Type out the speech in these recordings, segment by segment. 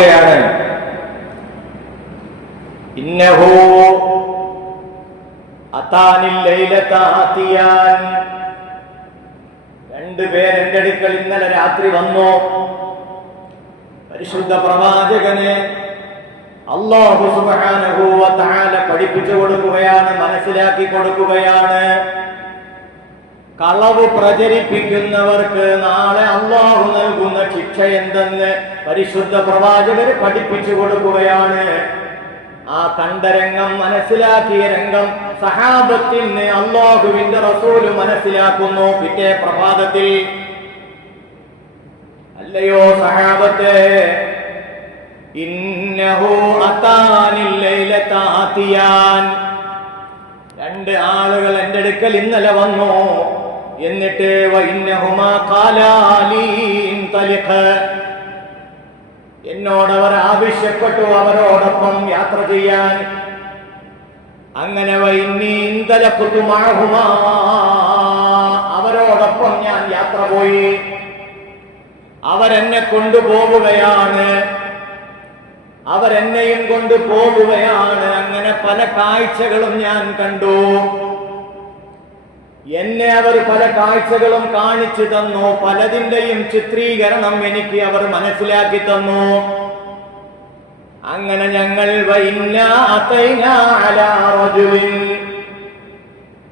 പറയുകയാണ്. ആതിയാൻ രണ്ടുപേർ എന്റെ അടുക്കൽ ഇന്നലെ രാത്രി വന്നു. പരിശുദ്ധ പ്രവാചകനെ അള്ളാഹു പഠിപ്പിച്ചു കൊടുക്കുകയാണ് മനസ്സിലാക്കി കൊടുക്കുകയാണ്. കളവ് പ്രചരിപ്പിക്കുന്നവർക്ക് നാളെ അള്ളാഹു നൽകുന്ന ശിക്ഷ എന്തെന്ന് പരിശുദ്ധ പ്രവാചകർ പഠിപ്പിച്ചു കൊടുക്കുകയാണ്. ആ കണ്ട രംഗം മനസ്സിലാക്കിയ രംഗം സഹാബത്തിന് അള്ളാഹുവിന്റെ റസൂൽ മനസ്സിലാക്കുന്നു. പിറ്റേ പ്രഭാതത്തിൽ. അല്ലയോ സഹാബത്തെ രണ്ട് ആളുകൾ എന്റെ അടുക്കൽ ഇന്നലെ വന്നു. എന്നിട്ട് എന്നോടവർ ആവശ്യപ്പെട്ടു അവരോടൊപ്പം യാത്ര ചെയ്യാൻ. അങ്ങനെ അവരോടൊപ്പം ഞാൻ യാത്ര പോയി. അവരെന്നെ കൊണ്ടുപോവുകയാണ്. അവരെന്നെയും കൊണ്ട് പോവുകയാണ് അങ്ങനെ പല കാഴ്ചകളും ഞാൻ കണ്ടു. എന്നെ അവർ പല കാഴ്ചകളും കാണിച്ചു തന്നു. പലതിന്റെയും ചിത്രീകരണം എനിക്ക് അവർ മനസ്സിലാക്കി തന്നു. അങ്ങനെ ഞങ്ങൾ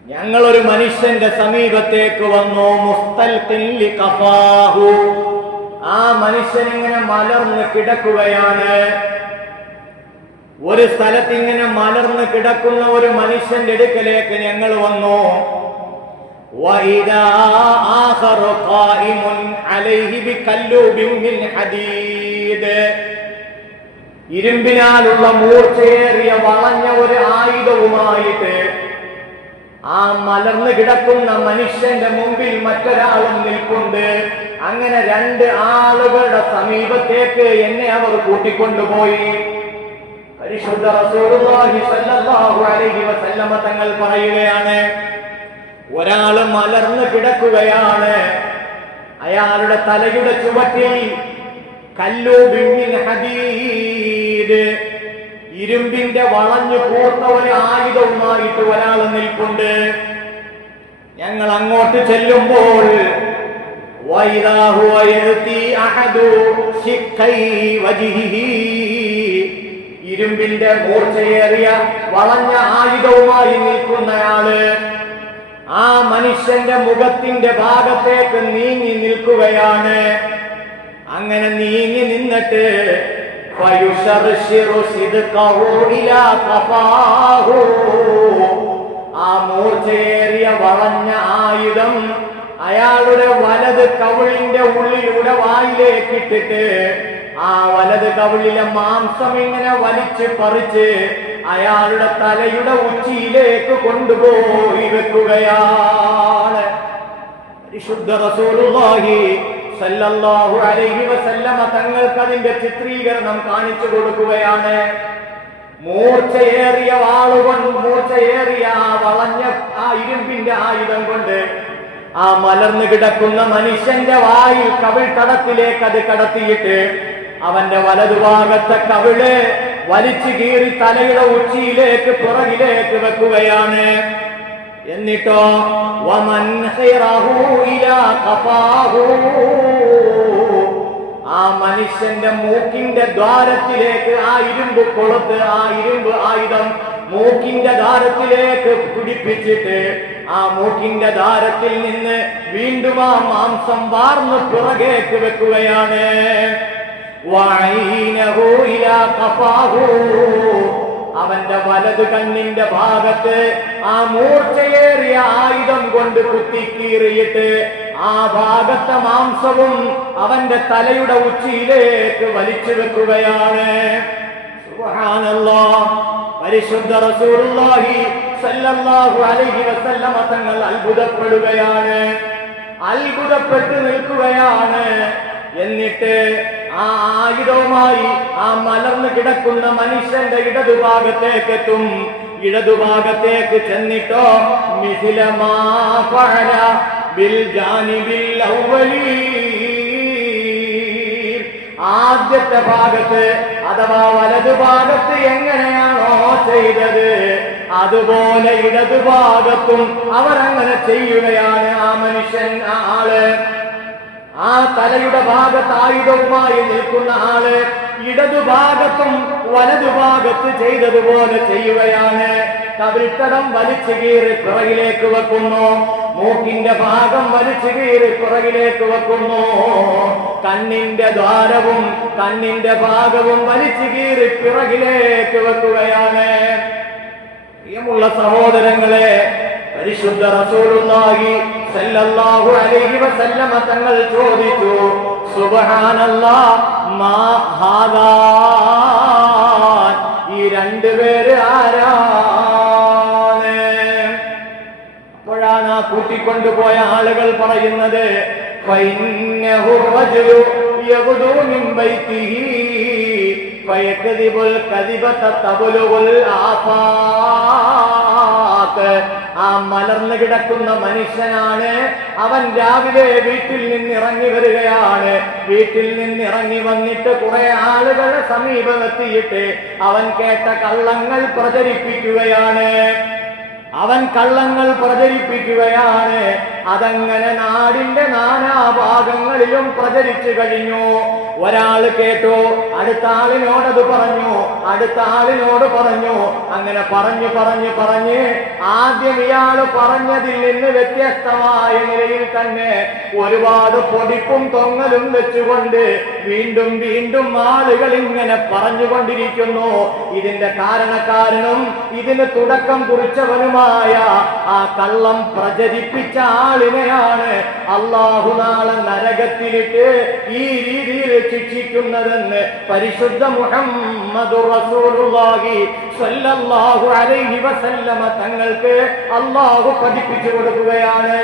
ഞങ്ങൾ ഒരു മനുഷ്യന്റെ സമീപത്തേക്ക് വന്നു. ലിഖഫാഹു. ആ മനുഷ്യൻ ഇങ്ങനെ മലർന്ന് കിടക്കുകയാണ്. ഒരു സ്ഥലത്ത് ഇങ്ങനെ മലർന്ന് കിടക്കുന്ന ഒരു മനുഷ്യന്റെ അടുക്കലേക്ക് ഞങ്ങൾ വന്നു. وإذا آخر قائم عليه بكلوب من حديد ഇരുമ്പിനാലുള്ള മൂർച്ചയേറിയ വളഞ്ഞ ഒരു ആയുധവുമായിട്ട് ആ മലർന്നു കിടക്കുന്ന മനുഷ്യന്റെ മുമ്പിൽ മറ്റൊരാളും നിൽപ്പുണ്ട് അങ്ങനെ രണ്ട് ആളുകളുടെ സമീപത്തേക്ക് എന്നെ അവർ കൂട്ടിക്കൊണ്ടുപോയി പരിശുദ്ധ റസൂലുള്ളാഹി സ്വല്ലല്ലാഹു അലൈഹി വസല്ലമ തങ്ങൾ പറയുകയാണ് ഒരാൾ മലർന്നു കിടക്കുകയാണ്. അയാളുടെ തലയുടെ ചുവട്ടിൽ ഹദീദ്. ഇരുമ്പിന്റെ വളഞ്ഞു കൂർത്ത ഒരു ആയുധവുമായിട്ട് ഒരാൾ നിൽപ്പുണ്ട്. ഞങ്ങൾ അങ്ങോട്ട് ചെല്ലുമ്പോൾ ഇരുമ്പിന്റെ മൂർച്ചയേറിയ വളഞ്ഞ ആയുധവുമായി നിൽക്കുന്നയാൾ ആ മനുഷ്യന്റെ മുഖത്തിന്റെ ഭാഗത്തേക്ക് നീങ്ങി നിൽക്കുകയാണ്. അങ്ങനെ നീങ്ങി നിന്നിട്ട് ആ മൂർച്ചയേറിയ വളഞ്ഞ ആയുധം അയാളുടെ വലത് കവിളിന്റെ ഉള്ളിലൂടെ വായിലേക്ക് ഇട്ടിട്ട് ആ വലത് കവിളിലെ മാംസം ഇങ്ങനെ വലിച്ച് പറിച്ച് അയാളുടെ തലയുടെ ഉച്ചിയിലേക്ക് കൊണ്ടുപോയി വെക്കുകയാണ്. പരിശുദ്ധ റസൂലുള്ളാഹി സല്ലല്ലാഹു അലൈഹി വസല്ലമ തങ്ങൾക്ക് അതിന്റെ ചിത്രീകരണം കാണിച്ചു കൊടുക്കുകയാണ്. മൂർച്ചയേറിയ വാളുകൊണ്ട് മൂർച്ചയേറിയ ആ വളഞ്ഞ ആ ഇരുമ്പിന്റെ ആയുധം കൊണ്ട് ആ മലർന്നു കിടക്കുന്ന മനുഷ്യന്റെ വായിൽ കവിൾ കടത്തിലേക്ക് അത് കടത്തിയിട്ട് അവന്റെ വലതുഭാഗത്തെ കവിൾ വലിച്ചു കീറി തലയുടെ ഉച്ചിയിലേക്ക് പുറകിലേക്ക് വെക്കുകയാണ് എന്നിട്ടോ. ആ മനുഷ്യന്റെ മൂക്കിന്റെ ദ്വാരത്തിലേക്ക് ആ ഇരുമ്പ് കൊളുത്ത് ആ ഇരുമ്പ് ആയുധം മൂക്കിന്റെ ദ്വാരത്തിലേക്ക് പിടിപ്പിച്ചിട്ട് ആ മൂക്കിന്റെ ദ്വാരത്തിൽ നിന്ന് വീണ്ടും ആ മാംസം വാർന്ന് പുറകേക്ക് വെക്കുകയാണ്. അവന്റെ വലത് കണ്ണിന്റെ ഭാഗത്ത് ആ മൂർച്ചയേറിയ ആയുധം കൊണ്ട് കുത്തിക്കീറിയിട്ട് ആ ഭാഗത്തെ മാംസവും അവന്റെ തലയുടെ ഉച്ചിയിലേക്ക് വലിച്ചു വെക്കുകയാണ്. പരിശുദ്ധ റസൂലുള്ളാഹി സല്ലല്ലാഹു അലൈഹി വസല്ലമ തങ്ങൾ അത്ഭുതപ്പെടുകയാണ്. അത്ഭുതപ്പെട്ട് നിൽക്കുകയാണ്. എന്നിട്ട് ആ ആയുധവുമായി ആ മലർന്നു കിടക്കുന്ന മനുഷ്യന്റെ ഇടതുഭാഗത്തേക്ക് എത്തും. ഇടതുഭാഗത്തേക്ക് ചെന്നിട്ടോ ബിൽ ആദ്യത്തെ ഭാഗത്ത് അഥവാ വലതുഭാഗത്ത് എങ്ങനെയാണോ ചെയ്തത് അതുപോലെ ഇടതുഭാഗത്തും അവരങ്ങനെ ചെയ്യുകയാണ് ആ മനുഷ്യൻ ആൾ. ആ തലയുടെ ഭാഗത്ത് ആയുധവുമായി നിൽക്കുന്ന ആൾ ഇടതുഭാഗത്തും വലതുഭാഗത്ത് ചെയ്തതുപോലെ ചെയ്യുകയാണ്. കവിൾത്തടം വലിച്ചു കീറി പുറകിലേക്ക് വെക്കുന്നു. മൂക്കിന്റെ ഭാഗം വലിച്ചു കീറി പുറകിലേക്ക് വെക്കുന്നു. കണ്ണിന്റെ ദ്വാരവും കണ്ണിന്റെ ഭാഗവും വലിച്ചു കീറി പിറകിലേക്ക് വെക്കുകയാണ്. പ്രിയമുള്ള സഹോദരങ്ങളെ പരിശുദ്ധ റസൂലുള്ളാഹി സല്ലല്ലാഹു അലൈഹി വസല്ലമ തങ്ങൾ ചോദിച്ചു സുബ്ഹാനല്ലാഹ് മാ ഹാദാ? ഈ രണ്ടുപേര് ആരാണ്? അപ്പോഴാണ് ആ കൂട്ടിക്കൊണ്ടുപോയ ആളുകൾ പറയുന്നത് ഫൈന്നഹു റജുലു യഗ്ദു മിൻ ആഫാഖ് ആ മലർന്നു കിടക്കുന്ന മനുഷ്യനാണ്. അവൻ രാവിലെ വീട്ടിൽ നിന്ന് ഇറങ്ങി വരികയാണ്. വീട്ടിൽ നിന്ന് ഇറങ്ങി വന്നിട്ട് കുറെ ആളുകളെ സമീപമെത്തിയിട്ട് അവൻ കേട്ട കള്ളങ്ങൾ പ്രചരിപ്പിക്കുകയാണ്. അവൻ കള്ളങ്ങൾ പ്രചരിപ്പിക്കുകയാണ്. അതങ്ങനെ നാടിന്റെ നാനാഭാഗങ്ങളിലും പ്രചരിച്ചു കഴിഞ്ഞു. ഒരാൾ കേട്ടു അടുത്ത ആളിനോടത് പറഞ്ഞു അടുത്ത ആളിനോട് പറഞ്ഞു. അങ്ങനെ പറഞ്ഞു പറഞ്ഞു പറഞ്ഞ് ആദ്യം ഇയാൾ പറഞ്ഞതിൽ നിന്ന് വ്യത്യസ്തമായ നിലയിൽ തന്നെ ഒരുപാട് പൊടിപ്പും തൊങ്ങലും വെച്ചുകൊണ്ട് വീണ്ടും വീണ്ടും ആളുകൾ ഇങ്ങനെ പറഞ്ഞുകൊണ്ടിരിക്കുന്നു. ഇതിന്റെ കാരണക്കാരനും ഇതിന് തുടക്കം കുറിച്ചവനുമായ ആ കള്ളം പ്രചരിപ്പിച്ച ആളിനെയാണ് അള്ളാഹു നാളെ നരകത്തിലിട്ട് ഈ രീതിയിൽ ശിക്ഷിക്കുന്നതെന്ന് പരിശുദ്ധ മുഹമ്മദ് അലൈഹി വസല്ലമ തങ്ങൾക്ക് അള്ളാഹു പഠിപ്പിച്ചു കൊടുക്കുകയാണ്.